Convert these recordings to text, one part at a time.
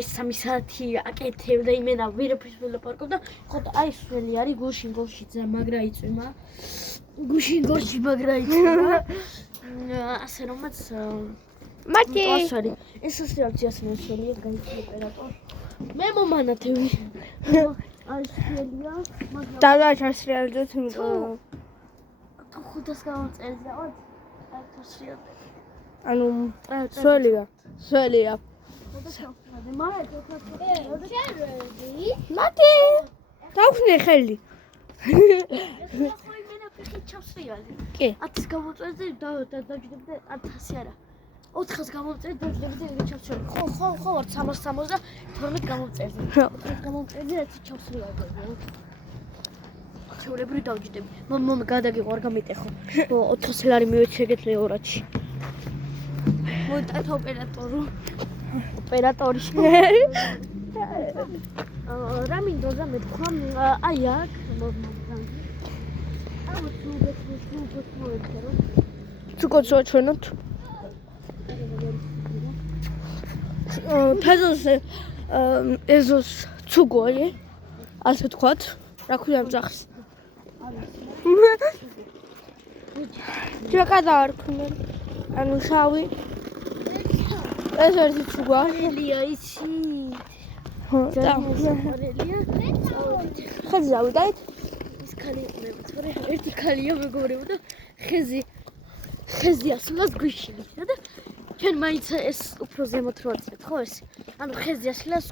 ეს 3 საათი აკეთებ და იმენა ვერაფერს ველაპარაკობ და ხო აი სველი არის გულში მაგრა იწვიმა. გულში მაგრა იწვიმა. ასე რომაც მათი ეს ასეულს მოსველია გაიქცე ოპერატორ. მე მომანათები. აი სველია, მაგრამ დავაჩას რეალიზოთ იმიტომ თუ ხუთას გამოწერდა, აი თორსრიალდა. ანუ სველია. მათი დავხნე ხელი. ხო იმენა ფეხი ჩავსრიალდი. კი. 10-ს გამოწერდი და დაჯდებდი 1000 არა. 4-ს გამოწერდი და დაჯდებდი ეგრე ჩავსრიალდი. ხო ვარ 372 გამოწერდი. 4-ს გამოწერდი 1 ჩავსრიალდი. ჩეულებრივ დავჯდები. მომ გადაგიყო არ გამიტეხო. 400 ლარი მივეცი შეგეძლე ორაჩი. მოდათ ოპერატორი. რა მინდოდა მეთქვა აი აქ მოგმაგდან. აუ თუ გოცო ჩვენოთ. ფეზოს ეზოს ცუგოი ასე თქვათ. რა ქვია ამ ძახს? ჯაკადა არ ქმენ. ანუ შავი. ეს ერთი ცუგვა. ელია იცი. ხო, და. ხეზი ავიდეთ. ის ქალი მე ერთი ქალია მეგობრებო და ხეზი ასულას გვიშილით და ჩვენ მაინც ეს უფრო ზემოთ რო აწეთ ხო ეს ანუ ხეზი ასულას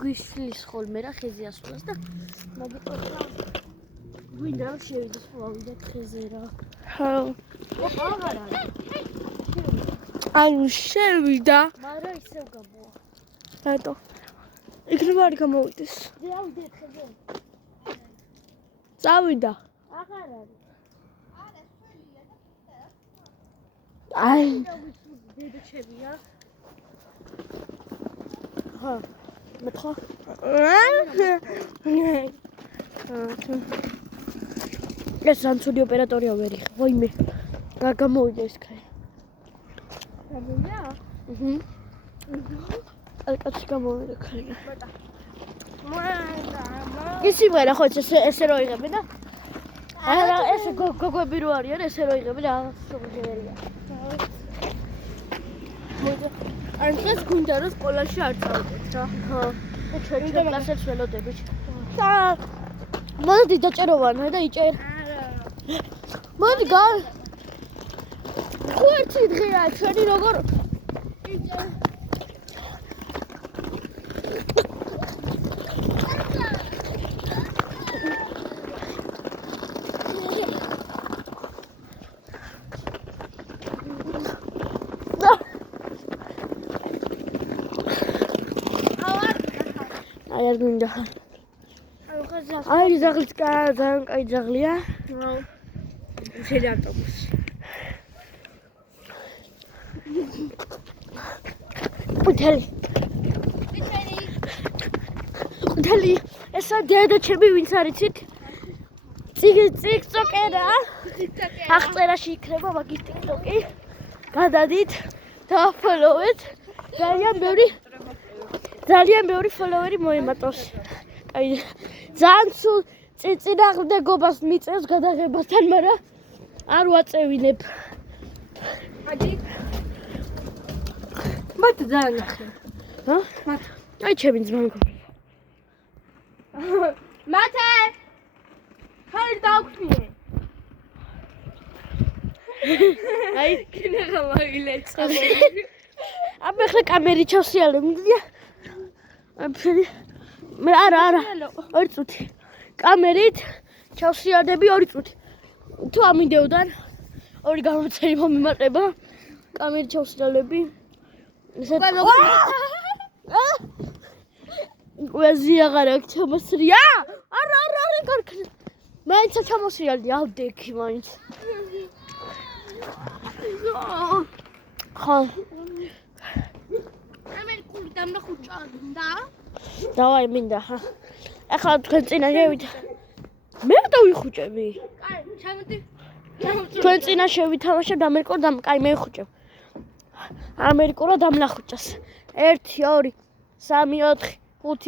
გვიშლის ხოლმე რა ხეზი ასულას და მაგიტო გვინდა რომ შევიდეს ვავიდეთ ხეზე რა ხო აღარ არის ანუ შევიდა მაგრამ ისევ გაბოა რატო იქნება არ გამოვიდეს დავიდეთ ხეზე წავიდა აღარ არის აი დედა ჩემია ხა მე ხო ეს სამწუდი ოპერატორია ვერი ვაიმე რა გამოვიდა ეს ქალი კაცი გამოვიდა ქალი ისი ვერა ხო ესე რო იღები და არა ეს გოგოები რო არიან ესე რო იღები და სულიერია ან დღეს გვინდა რომ სკოლაში არ წავიდეთ რა ხო ჩვენი კლასებს ველოდებით და მოდი დაჭეროვანა და იჭერ მოდი ხო ერთი დღეა ჩვენი როგორ აი არ მინდა აი ზაღლიც ძალიან კაი ზაღლია შენ ავტობუსი ყუთელი ესა დედო ჩემი ვინც არიცით ტიკტოკერა აღწერაში იქნება მაგის ტიკტოკი გადადით დააფოლოვეთ ძალიან ბევრი ფოლოვერი მოემატოს აი ძალიან სულ წინააღმდეგობას მიწევს გადაღებასთან მაგრამ არ ვაწევინებ მათ ძალიან ახლა ჰა მათ აი ჩემი ძმა მათე ხარ დავქნიე აი კინაღა მაგილეცა აბა ხა კამერი ჩავსიალე მიდია მე არა ორი წუთი კამერით ჩავსიადები ორი წუთი თუ ამინდეოდან ორი გამომწერი მომიმატება კამერი ჩავსიალები ესე ვეზი აღარ აქვს ჩამოსრია არა კარგი მაინც ჩამოსრიალდი ავდექი მაინც ხო ამერიკული დამნახუჭა და დავაი მინდა ხა ახლა თქვენ წინა შევით მე რა დავიხუჭები კაი ჩამოდი თქვენ წინა შევითამაშებ ამერიკულ კაი მე ვიხუჭებ ამერიკულად დამნახუჭას 1 2 3 4 5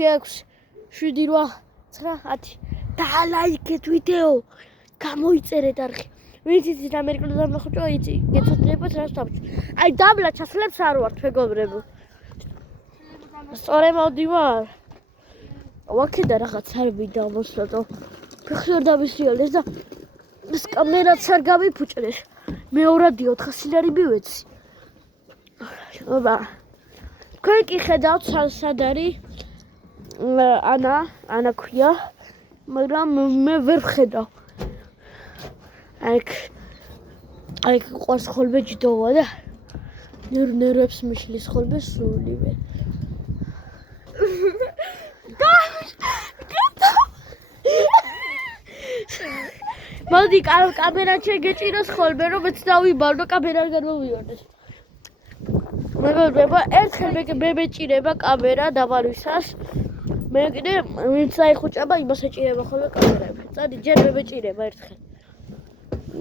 6 7 8 9 10 დაალაიქეთ ვიდეო გამოიწერეთ არხი ვინც იცით ამერიკული დამნახოჭო იცი გეცოდინებათ რას თავში აი დაბლა ჩასლებს არ ვართ მეგობრებო სწორე მოდივარ ვაქედა რაღაც არ ვიდა მოსვლადო ფეხშორ დამისიალეს და ეს კამერაც არ გამიფუჭრეს მეორადი 400 ლარი მივეცი ობა თქვენ კი ხედავთ სად არის ანა ქვია მაგრამ მე ვერ ვხედავ აი ყავს ხოლმე ჯდოვა და ნერვებს მიშლის ხოლმე სულივე მოდი კამერა შეგეჭიროს ხოლმე რომ მეც დავიბალო კამერა არ გამოვიორდეს მეგობრებო ერთხელ მე მეჭირება კამერა დავარვისას მე კიდე ვინც აიხუჭება იმას ეჭირება ხოლმე კამერები წადი ჯერ მე მეჭირება ერთხელ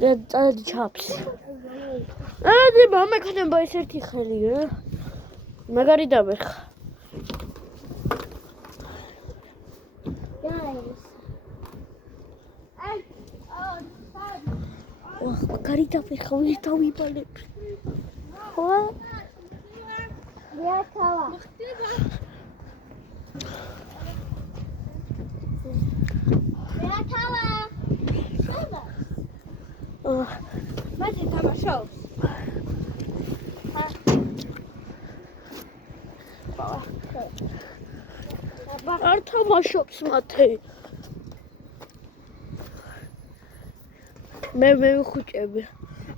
და წადი ჩაფს ადი მომექნება ეს ერთი ხელი მაგარი დამეხა მაგარი დამეხა ვინ დავიბალებ ხო რეაქავა რეაქავა მათი თამაშობს არ თამაშობს მათი მე ვიხუჭები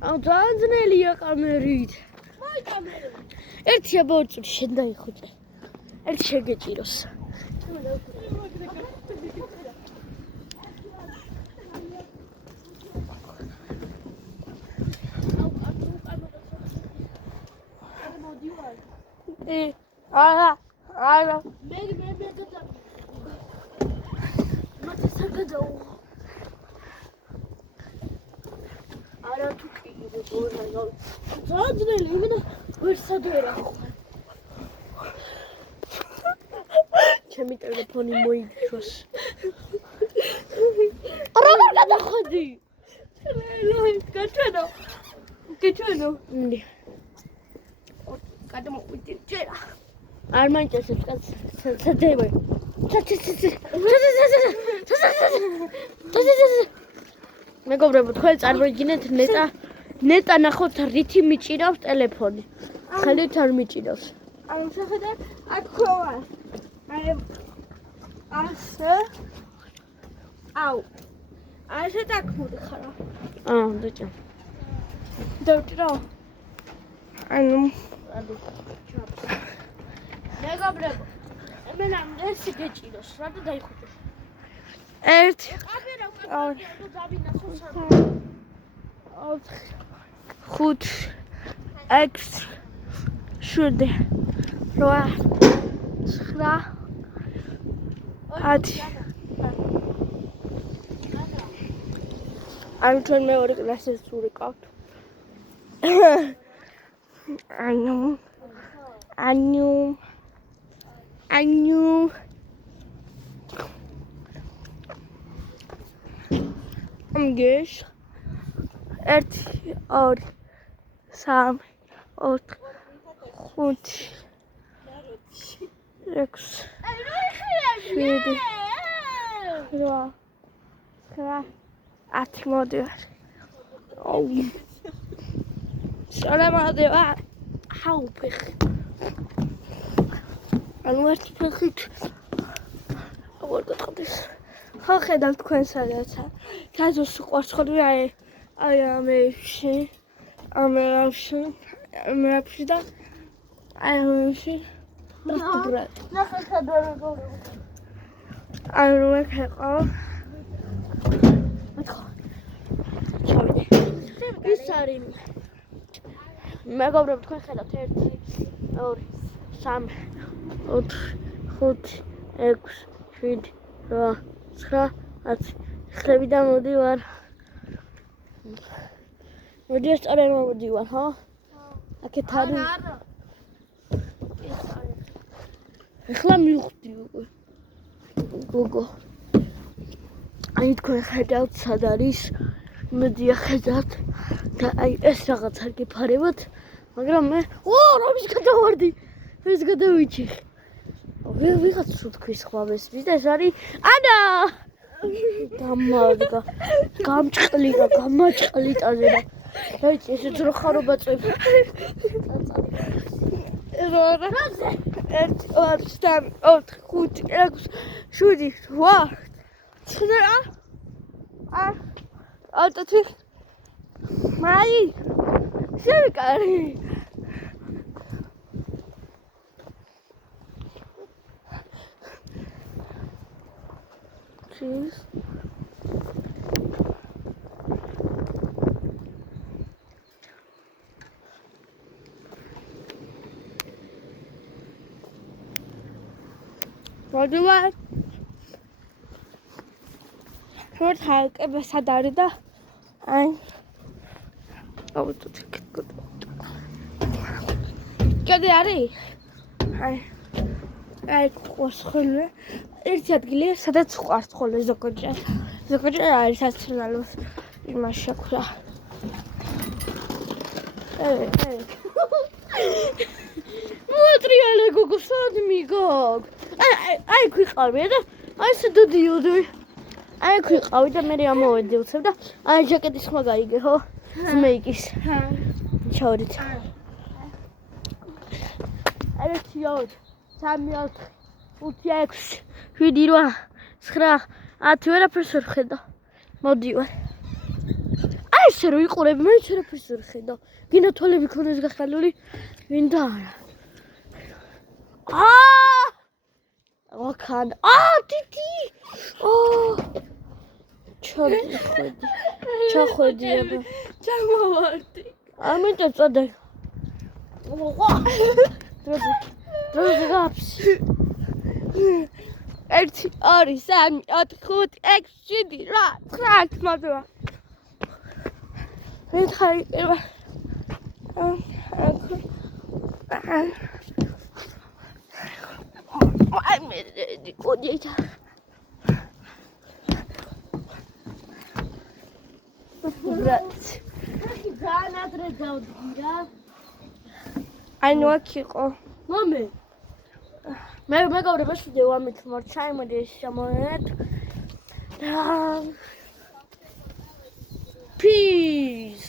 აუ ძალიან ძნელია კამერით ერთი აბორწული შენ დაიხუჭე ერთი შეგეჭიროს არა მე გადა მათი საგადაო არა თუ კი ძალიან ძნელი იმენა ვერ სადვერა ჩემი ტელეფონი მოიგდოს როგორ გადახვედი გაჩვენო გადამოვიდი ჯერა არ მაინტერესებს კაცს საძებე მეგობრებო თქვენ წარმოიდგინეთ ნეტა ნახოთ რითი მიჭირავს ტელეფონი ხელით არ მიჭირავს ანუ შეხედეთ აქ ხოა მე ასე აუ ასე დაკმული ხარა დეჭა დავჭრო ანუ მეგობრებო ემენა ეს გეჭიროს რა და დაიხუჭო 1 კამერა უკან დავინახო 5 6 7 8 9 10 I'm trying my work classes to record. I know. I'm good. 1 2 3 4 5 6 7 8 10 მოდივარ. აუ. მოდივარ. აუ ფეხი. ანუ ერთი ფეხით. აღარ გეტყოდეს. ხო ხედავ თქვენ სადაცა. თაზოს ყვარს ხოლმე აი ამერში და ამერში. ნახეთ სადაა. აი რომ ეხება. ის არის მეგობრებო თქვენ ხედავთ 1 2 3 4 5 6 7 8 9 10 ხლებიდან მოდივარ მოდი ეს წარე მოდივარ ხო? აქეთ არის ეხლა მივხვდი უკვე. გოგო. აი თქვენ ხედავთ სად არის? იმედია ხედავთ და აი ეს რაღაც არ გეფარებათ, მაგრამ მე რომის გადავარდი. ეს გადავიჭიხე. ვიღაც უთქვის ხმა მესმის და ეს არის ანა! დამარგა. გამჭყლიდა, გამაჭყლიტაზე და დაიჭი ესე ძრო ხარობა წვევ. 1 2 3 4 5 6 7 8 9 მაი შევიკარი Cheers. What do I? What has ever said that? I want to take it good. Get the alley. I was hungry. ერთი ადგილი სადაც ყვარს ხოლმე ზოგჯერ არის საცნალოს იმას შექმნა მოატრიალე გოგო სად მიგოგ აი ქვიყავი და აი სადოდიოდი აი ქვიყავი და მე ამოვედი უცებ და აი ჟაკეტის ხმა გაიგე ხო ზმეიკის ჩავრით აი 1 2 3 4 5 6 7 8 ვერაფერს ვერ ხედა მოდივარ აი ესე რომ იყურები მე ვერაფერს ვერ ხედა გინდა თვალები ქონდეს გახალული ვინდა არა ვაკან დიდი ჩახვედი აბა ჩამოვარდი ამიტომ წადა დროზე გაფს 1 2 3 4 5 6 7 8 მოდივა ვითხარი აი მე დიკოდიეთა ბრატ განადრე დავდგირა აი ნუ აქ იყო მამე მე მეგობრებო შევდივ ამით მორჩაიმოდი შემოერთ და peace